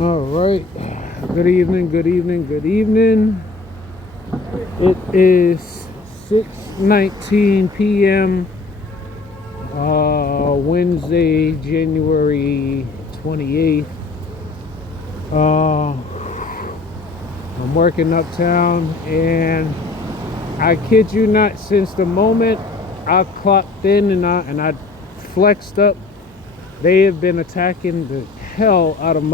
All right. Good evening, good evening, good evening. It is 6:19 p.m. Wednesday, January 28th. I'm working uptown, and I kid you not, since the moment I clocked in and I flexed up, they have been attacking the hell out of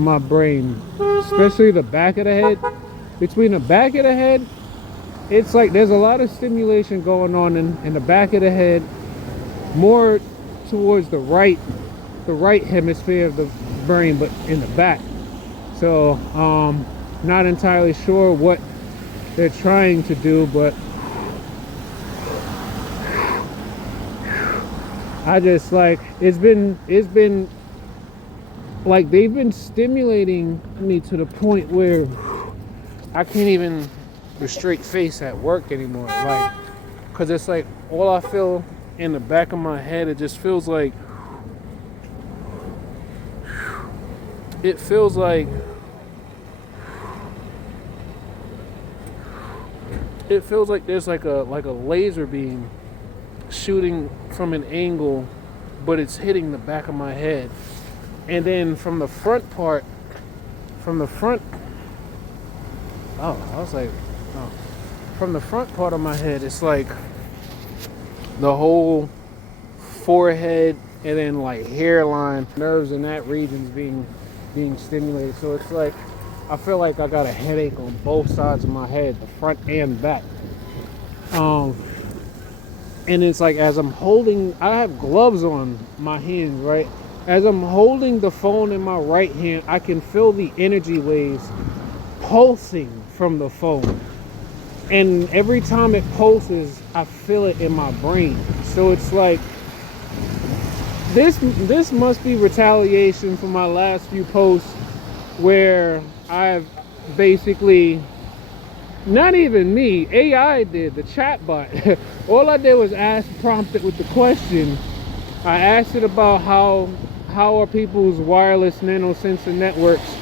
my brain, especially the back of the head. Between the back of the head, it's like there's a lot of stimulation going on in the back of the head, more towards the right hemisphere of the brain, but in the back. So not entirely sure what they're trying to do, but I just like it's been like they've been stimulating me to the point where I can't even do straight face at work anymore. Like, cause it's like all I feel in the back of my head. It just feels like it feels like it feels like there's like a laser beam shooting from an angle, but it's hitting the back of my head. And then from the front, oh, I was like, oh, from the front part of my head, it's like the whole forehead and then like hairline, nerves in that region being stimulated. So it's like I feel like I got a headache on both sides of my head, the front and back. And it's like as I'm holding, I have gloves on my hands, right? As I'm holding the phone in my right hand, I can feel the energy waves pulsing from the phone. And every time it pulses, I feel it in my brain. So it's like this must be retaliation for my last few posts where I've basically, not even me, AI did, the chatbot. All I did was prompt it with the question. I asked it about how are people's wireless nanosensor networks,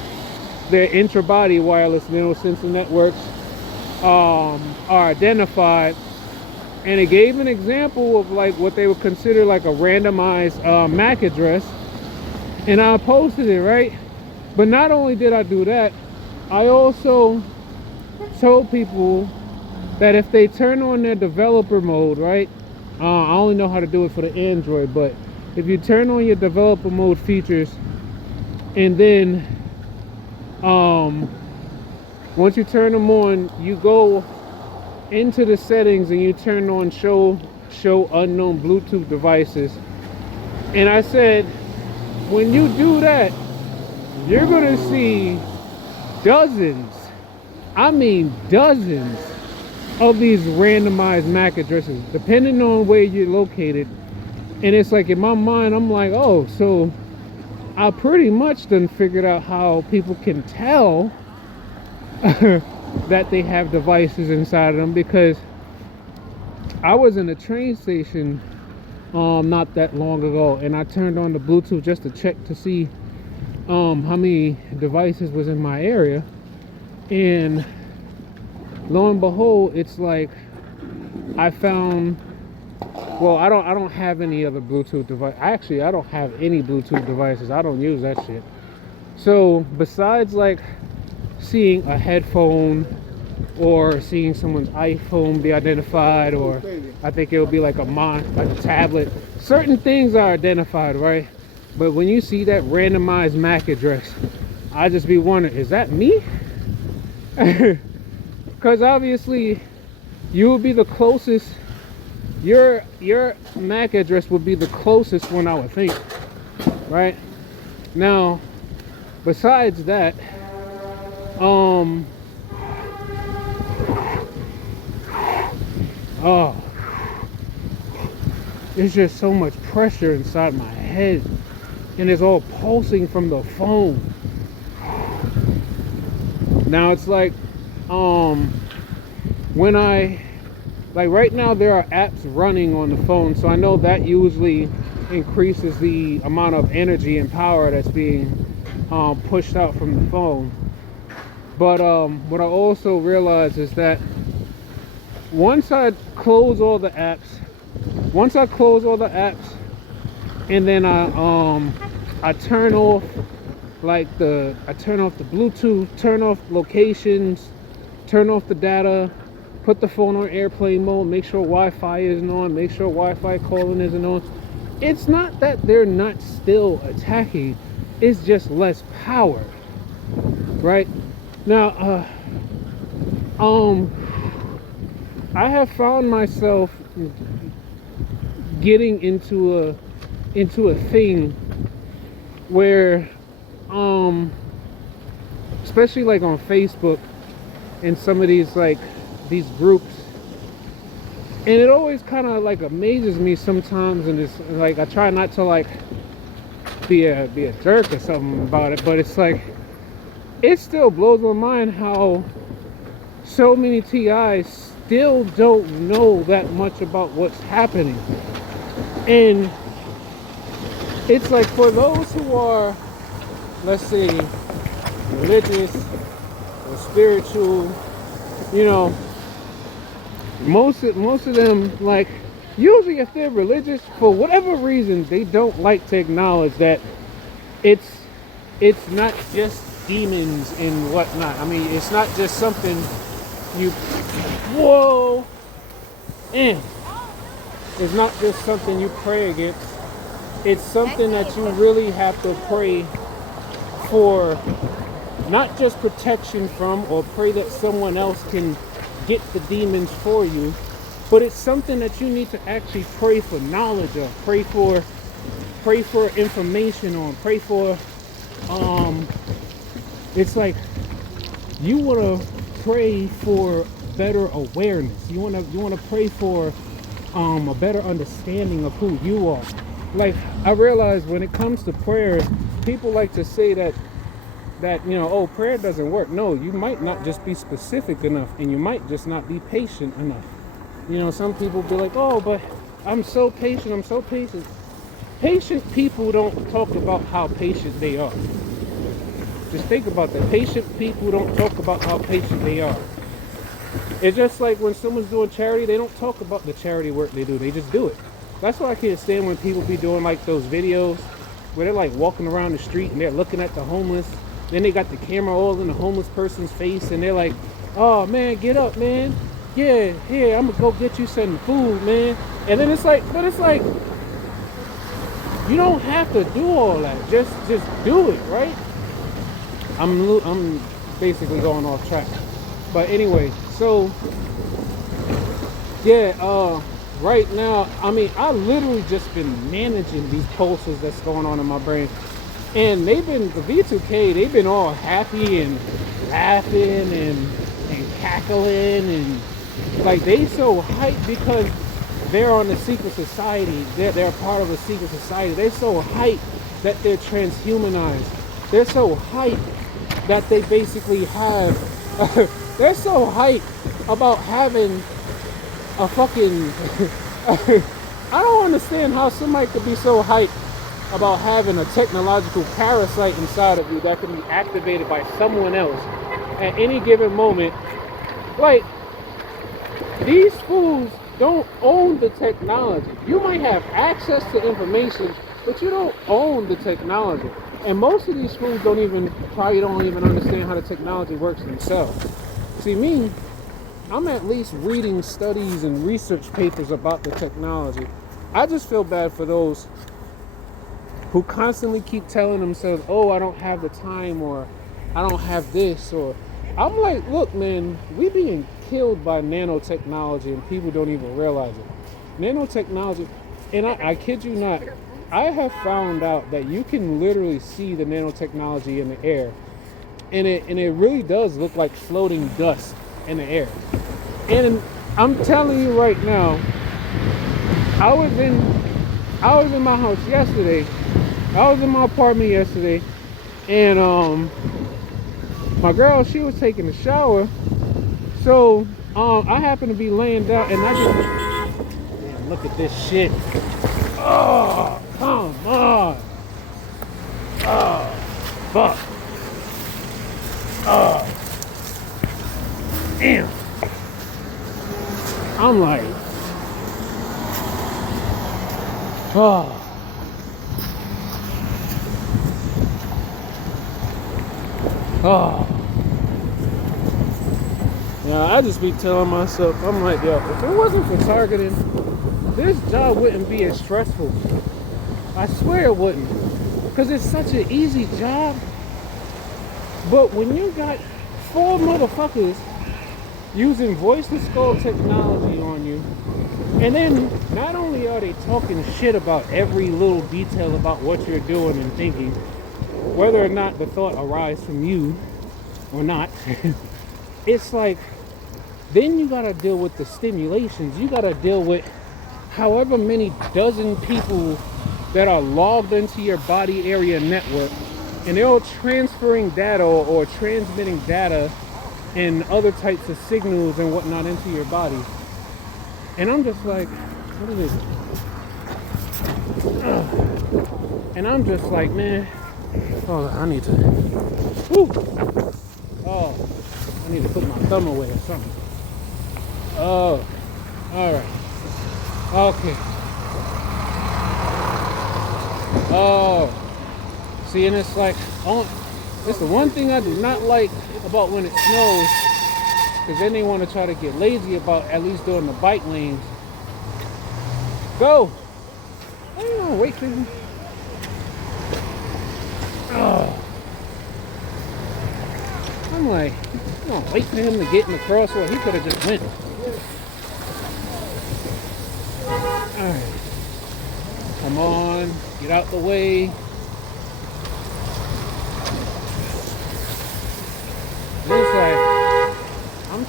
their intra-body wireless nanosensor networks, are identified, and it gave an example of like what they would consider like a randomized MAC address, and I posted it, right? But not only did I do that, I also told people that if they turn on their developer mode, right? I only know how to do it for the Android, but if you turn on your developer mode features, and then once you turn them on, you go into the settings and you turn on show unknown Bluetooth devices. And I said, when you do that, you're gonna see dozens, I mean dozens, of these randomized MAC addresses, depending on where you're located. And it's like in my mind, I'm like, oh, so I pretty much done figured out how people can tell that they have devices inside of them, because I was in a train station not that long ago, and I turned on the Bluetooth just to check to see how many devices was in my area, and lo and behold, it's like I found, well, I don't have any other Bluetooth device. Actually, I don't have any Bluetooth devices. I don't use that shit. So besides like seeing a headphone or seeing someone's iPhone be identified, or I think it would be like a tablet, certain things are identified, right? But when you see that randomized MAC address, I just be wondering, is that me? Because obviously you would be the closest, your MAC address would be the closest one, I would think, right? Now, besides that, oh, there's just so much pressure inside my head, and it's all pulsing from the phone. Now it's like, when like right now there are apps running on the phone, so I know that usually increases the amount of energy and power that's being pushed out from the phone. But what I also realized is that once I close all the apps, and then I turn off I turn off the Bluetooth, turn off locations, turn off the data, put the phone on airplane mode, make sure Wi-Fi isn't on, make sure Wi-Fi calling isn't on. It's not that they're not still attacking, it's just less power, right? Now, I have found myself getting into a thing where, especially like on Facebook and some of these groups, and it always kind of like amazes me sometimes, and it's like I try not to like be a jerk or something about it, but it's like it still blows my mind how so many TIs still don't know that much about what's happening. And it's like for those who are, let's say, religious or spiritual, you know, most of them, like, usually if they're religious, for whatever reason, they don't like to acknowledge that it's not just demons and whatnot. I mean, it's not just something you, whoa, and it's not just something you pray against. It's something that you really have to pray for, not just protection from, or pray that someone else can get the demons for you, but it's something that you need to actually pray for knowledge of, pray for information on, pray for. It's like you want to pray for better awareness. You want to pray for a better understanding of who you are. Like, I realize when it comes to prayer, people like to say that oh, prayer doesn't work. No, you might not just be specific enough, and you might just not be patient enough. You know, some people be like, oh, but I'm so patient. Patient people don't talk about how patient they are. Just think about that. Patient people don't talk about how patient they are. It's just like when someone's doing charity, they don't talk about the charity work they do. They just do it. That's why I can't stand when people be doing like those videos where they're like walking around the street and they're looking at the homeless. Then they got the camera all in the homeless person's face and they're like, oh man, get up, man. Yeah, here, I'm gonna go get you some food, man. And then it's like, you don't have to do all that. Just do it, right? I'm basically going off track. But anyway, so yeah, right now, I mean, I literally just been managing these pulses that's going on in my brain. And the V2K, they've been all happy and laughing and cackling, and like they so hyped because they're on the secret society. They're part of a secret society. They're so hyped that they're transhumanized. They're so hyped that they basically have they're so hyped about having a fucking I don't understand how somebody could be so hyped about having a technological parasite inside of you that can be activated by someone else at any given moment. Like, these fools don't own the technology. You might have access to information, but you don't own the technology. And most of these fools probably don't even understand how the technology works themselves. See, me, I'm at least reading studies and research papers about the technology. I just feel bad for those who constantly keep telling themselves, oh, I don't have the time, or I don't have this, or I'm like, look, man, we being killed by nanotechnology and people don't even realize it. Nanotechnology, and I kid you not, I have found out that you can literally see the nanotechnology in the air, and it really does look like floating dust in the air. And I'm telling you right now, I was in my house yesterday. I was in my apartment yesterday, and my girl, she was taking a shower, so I happened to be laying down, and I just, man, look at this shit. Oh, come on. Oh. fuck. Oh, damn. I'm like, oh. Oh. Yeah, I just be telling myself, I'm like, yo, if it wasn't for targeting, this job wouldn't be as stressful. I swear it wouldn't. Because it's such an easy job. But when you got 4 motherfuckers using voice to skull technology on you, and then not only are they talking shit about every little detail about what you're doing and thinking, whether or not the thought arises from you or not, it's like, then you gotta deal with the stimulations. You gotta deal with however many dozen people that are logged into your body area network, and they're all transferring data or transmitting data and other types of signals and whatnot into your body. And I'm just like, what is it? And I'm just like, man, hold on, I need to, whew. Oh, I need to put my thumb away or something. Oh, all right. Okay. Oh, see, and it's like, oh, it's the one thing I do not like about when it snows, because then they want to try to get lazy about at least doing the bike lanes. Go. I ain't gonna wait for you. Oh. I'm like, I'm gonna wait for him to get in the crosswalk. He could have just went. Alright. Come on, get out the way. It's like, I'm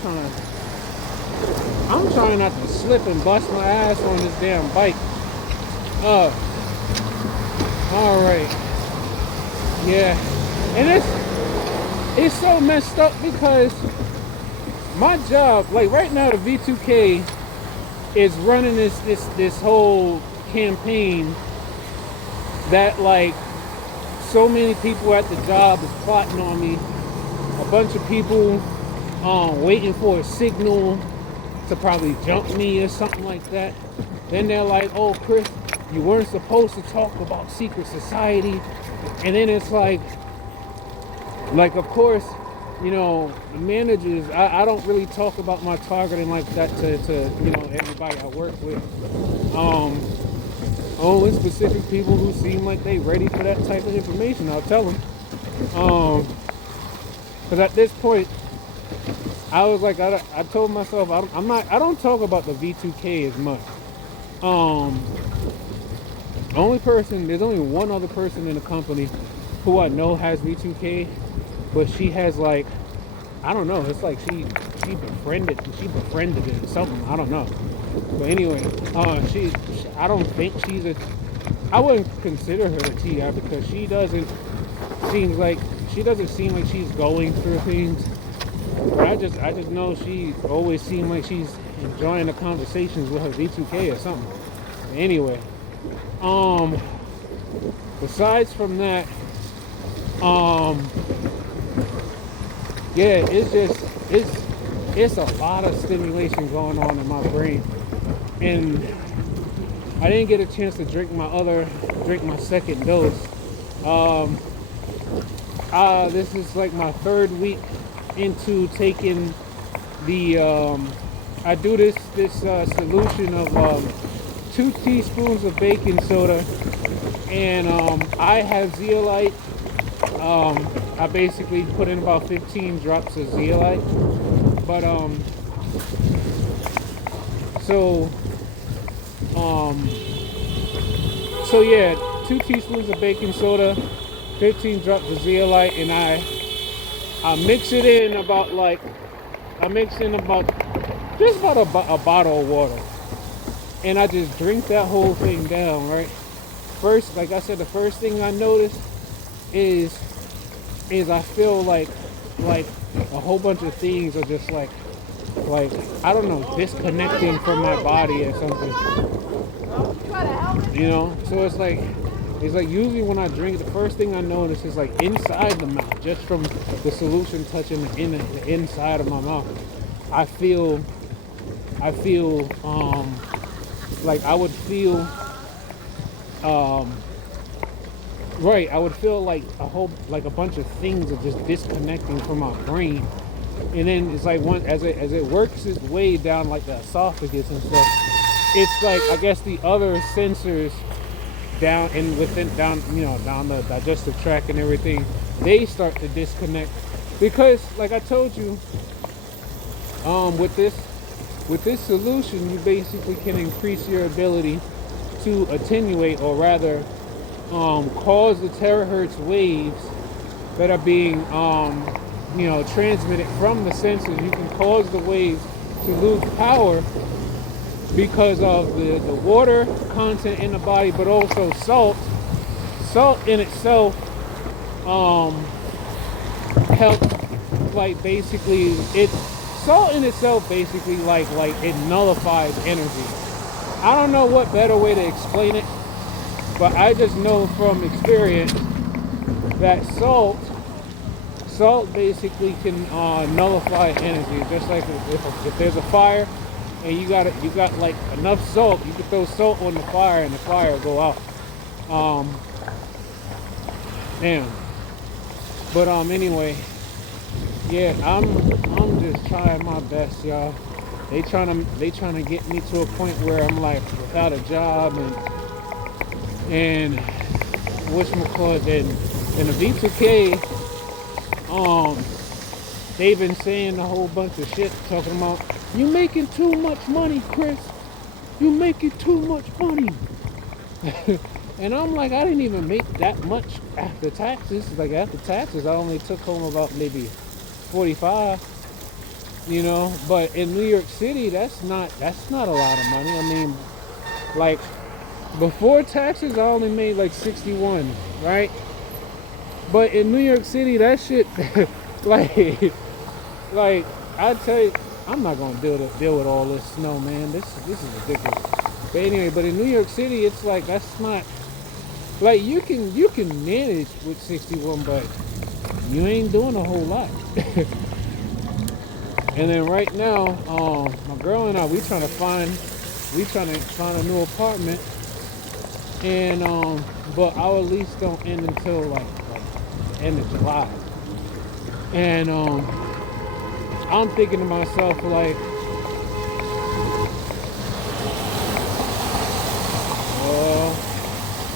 trying not to slip and bust my ass on this damn bike. Alright. Yeah. And it's so messed up because my job, like right now the V2K is running this whole campaign that like so many people at the job is plotting on me. A bunch of people waiting for a signal to probably jump me or something like that. Then they're like, oh Chris, you weren't supposed to talk about secret society. And then it's like of course, you know, the managers, I don't really talk about my targeting like that to you know, everybody I work with. Only specific people who seem like they ready for that type of information, I'll tell them. Because at this point, I was like, I told myself, I don't talk about the V2K as much. There's only one other person in the company who I know has V2K, but she has like, I don't know, it's like she befriended it or something, I don't know. But anyway, I don't think I wouldn't consider her a TI because she doesn't seem like she's going through things. But I just know she always seems like she's enjoying the conversations with her V2K or something. But anyway, besides from that, yeah, it's a lot of stimulation going on in my brain, and I didn't get a chance to drink my second dose. This is like my 3rd week into taking the I do this solution of 2 teaspoons of baking soda, and I have zeolite. I basically put in about 15 drops of zeolite, but so yeah, 2 teaspoons of baking soda, 15 drops of zeolite, and I mix it in about just about a bottle of water, and I just drink that whole thing down, right? First, like I said, the first thing I noticed is I feel like a whole bunch of things are just like I don't know, disconnecting from my body or something. You know, so it's It's like usually when I drink, the first thing I notice is like inside the mouth, just from the solution touching the inside of my mouth. I feel, like I would feel, um, right. I would feel like like a bunch of things are just disconnecting from my brain, and then it's like as it works its way down like the esophagus and stuff. It's like I guess the other sensors down and within down down the digestive tract and everything, they start to disconnect because like I told you, with this solution you basically can increase your ability to attenuate, or rather cause the terahertz waves that are being transmitted from the sensors. You can cause the waves to lose power because of the water content in the body, but also salt. Salt in itself helps, like basically salt in itself basically like it nullifies energy. I don't know what better way to explain it, but I just know from experience that salt basically can nullify energy. Just like if there's a fire and you got like enough salt, you can throw salt on the fire and the fire will go out. Damn. But anyway, yeah, I'm just trying my best, y'all. They trying to get me to a point where I'm like without a job and whatchamacallit, and the V2K, they've been saying a whole bunch of shit talking about you making too much money, Chris. You making too much money. And I'm like, I didn't even make that much after taxes. Like after taxes, I only took home about maybe 45. But in New York City, that's not a lot of money. I mean, like before taxes, I only made like 61, right? But in New York City, that shit, like I tell you, I'm not gonna deal with all this snow, man. This is ridiculous. But anyway, but in New York City, it's like that's not like you can manage with 61, but you ain't doing a whole lot. And then right now, my girl and I, we trying to find a new apartment, and but our lease don't end until like end of July. And I'm thinking to myself like, well,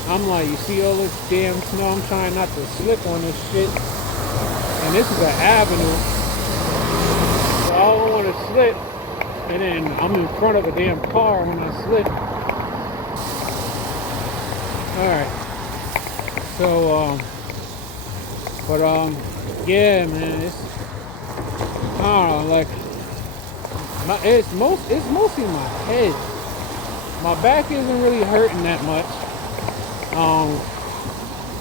I'm like, you see all this damn snow? I'm trying not to slip on this shit, and this is an avenue. I don't want to slip, and then I'm in front of a damn car when I slip. Alright. So, yeah, man, I don't know, like, it's mostly my head. My back isn't really hurting that much.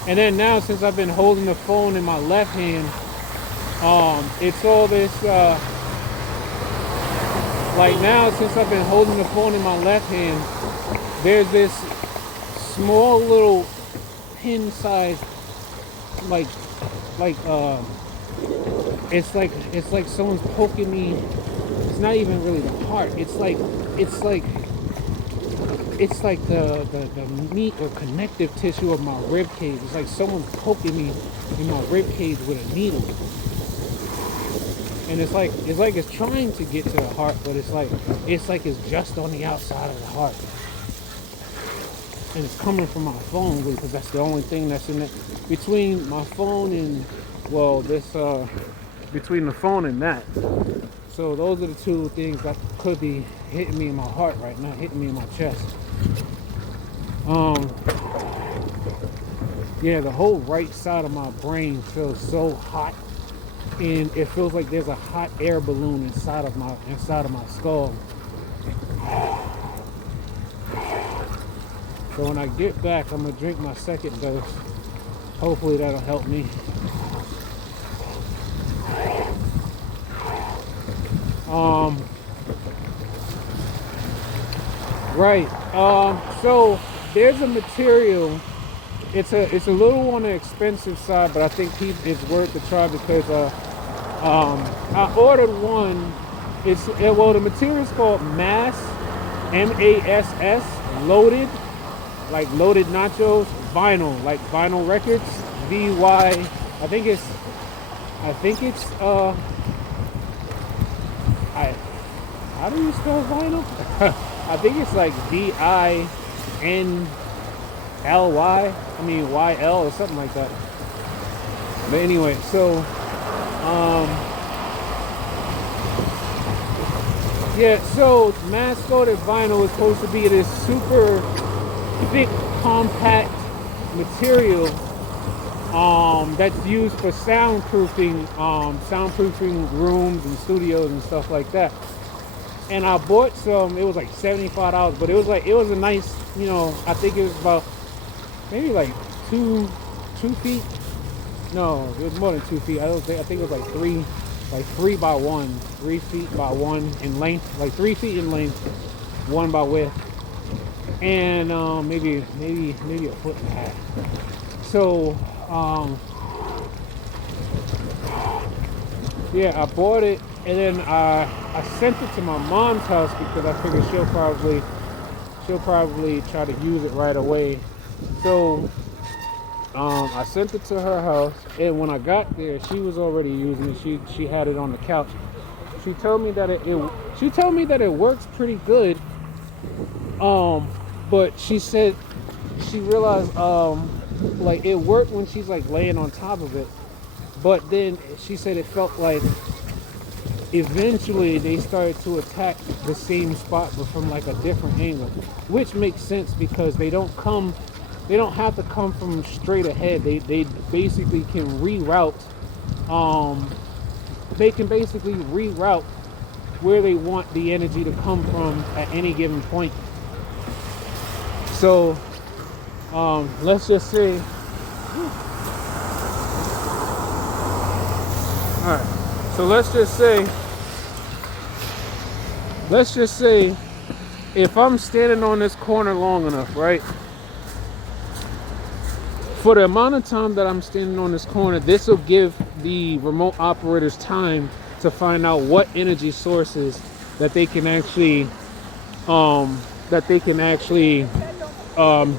And then now, since I've been holding the phone in my left hand, it's all this, like now, since I've been holding the phone in my left hand, there's this small little pin-sized, it's like someone's poking me. It's not even really the heart. It's like the meat or connective tissue of my rib cage. It's like someone's poking me in my rib cage with a needle. And it's trying to get to the heart, but it's it's just on the outside of the heart. And it's coming from my phone, because that's the only thing that's in it. Between my phone and, well, between the phone and that. So those are the two things that could be hitting me in my heart right now, hitting me in my chest. Yeah, the whole right side of my brain feels so hot. And it feels like there's a hot air balloon inside of my skull. So when I get back, I'm gonna drink my second dose. Hopefully that'll help me. Right. So there's a material it's a little on the expensive side, but I think it's worth the try because I ordered one. Well, the material is called Mass, MASS, loaded, like loaded nachos, vinyl, like vinyl records, VY. I think it's I how do you spell vinyl? I think it's like VINLY. I mean YL or something like that. But anyway, so um yeah, so mass loaded vinyl is supposed to be this super thick, compact material that's used for soundproofing rooms and studios and stuff like that. And I bought some. It was like $75, but it was a nice, I think it was about maybe like two feet. No, it was more than 2 feet. I think it was like three by one, 3 feet by one in length, like 3 feet in length, one by width, and maybe a foot and a half. So yeah, I bought it, and then I sent it to my mom's house because I figured she'll probably try to use it right away. So I sent it to her house, and when I got there, she was already using it. She had it on the couch. She told me that it works pretty good. But she said she realized like it worked when she's like laying on top of it. But then she said it felt like eventually they started to attack the same spot but from like a different angle, which makes sense because they don't have to come from straight ahead. They basically can reroute where they want the energy to come from at any given point. So let's just say all right. So let's just say if I'm standing on this corner long enough, right? For the amount of time that I'm standing on this corner, this will give the remote operators time to find out what energy sources that they can actually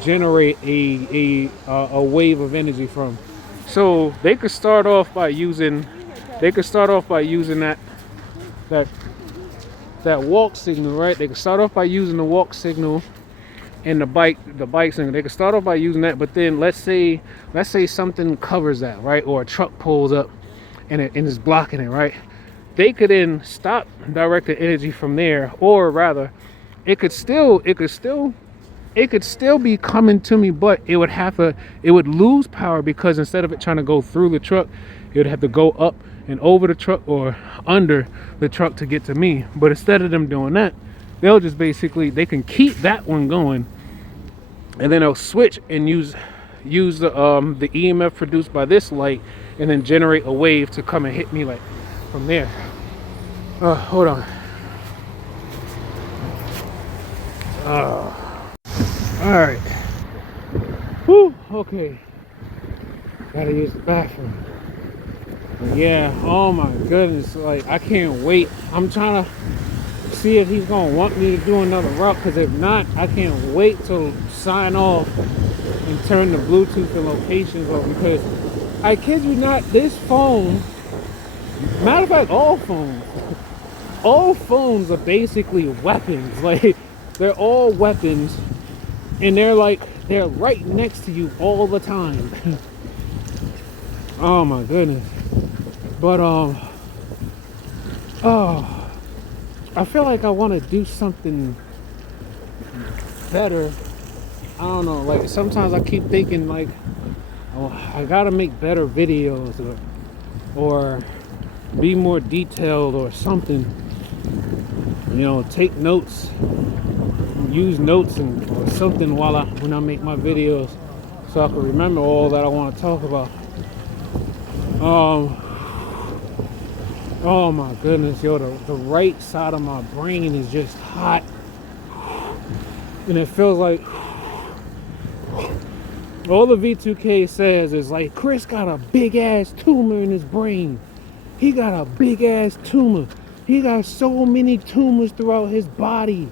generate a wave of energy from. So they could start off by using that walk signal, right? They could start off by using the walk signal and the bike signal. They could start off by using that, but then let's say something covers that, right? Or a truck pulls up and is blocking it, right? They could then stop directing energy from there, or rather, it could still be coming to me, but it would lose power because instead of it trying to go through the truck, it would have to go up and over the truck or under the truck to get to me. But instead of them doing that, they'll just they can keep that one going, and then they'll switch and use the EMF produced by this light, and then generate a wave to come and hit me like from there. Hold on. All right. Whew. Okay. Gotta use the bathroom. Yeah. Oh my goodness. Like I can't wait. I'm trying to see if he's gonna want me to do another route. Because if not, I can't wait to sign off and turn the Bluetooth and locations off. Because I kid you not, this phone. Matter of fact, all phones are basically weapons. Like they're all weapons. And they're right next to you all the time. Oh my goodness. But I feel like I want to do something better. I don't know, like sometimes I keep thinking like, oh, I gotta make better videos or be more detailed or something. Take notes. Use notes or something when I make my videos, so I can remember all that I want to talk about. Oh my goodness, yo, the right side of my brain is just hot, and it feels like All the V2K says is like, Chris got a big ass tumor in his brain. He got a big ass tumor. He got so many tumors throughout his body.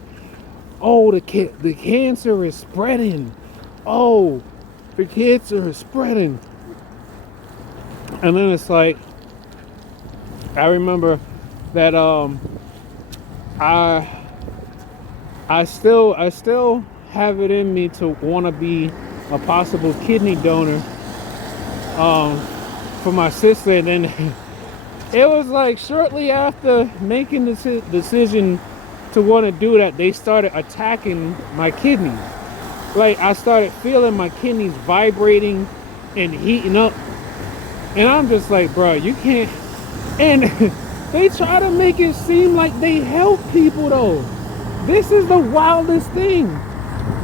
Oh, the cancer is spreading. Oh, the cancer is spreading. And then it's like, I remember that I still have it in me to want to be a possible kidney donor for my sister. And then it was like shortly after making the decision to want to do that, they started attacking my kidneys. Like, I started feeling my kidneys vibrating and heating up. And I'm just like, bro, you can't. And they try to make it seem like they help people, though. This is the wildest thing.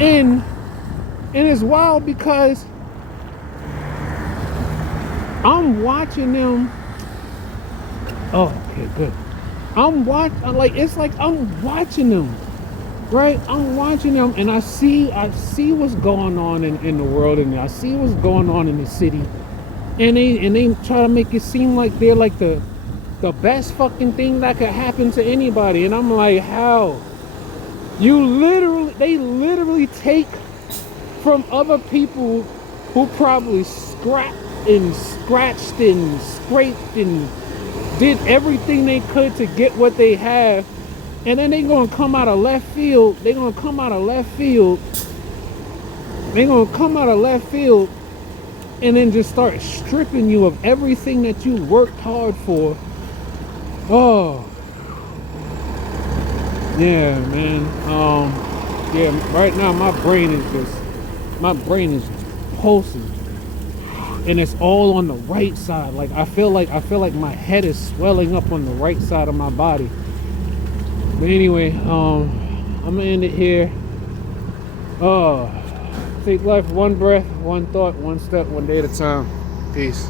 And it's wild because I'm watching them. Oh, okay, good. It's like I'm watching them, right? I'm watching them, and I see what's going on in the world, and I see what's going on in the city, and they try to make it seem like they're like the best fucking thing that could happen to anybody. And I'm like, how? They literally take from other people who probably scratched and scraped and did everything they could to get what they have, and then they're gonna come out of left field. They're gonna come out of left field, and then just start stripping you of everything that you worked hard for. Oh, yeah, man. Yeah. Right now, my brain is just pulsing, and it's all on the right side. Like I feel like my head is swelling up on the right side of my body. But anyway, I'm gonna end it here. Take life one breath, one thought, one step, one day at a time. Peace.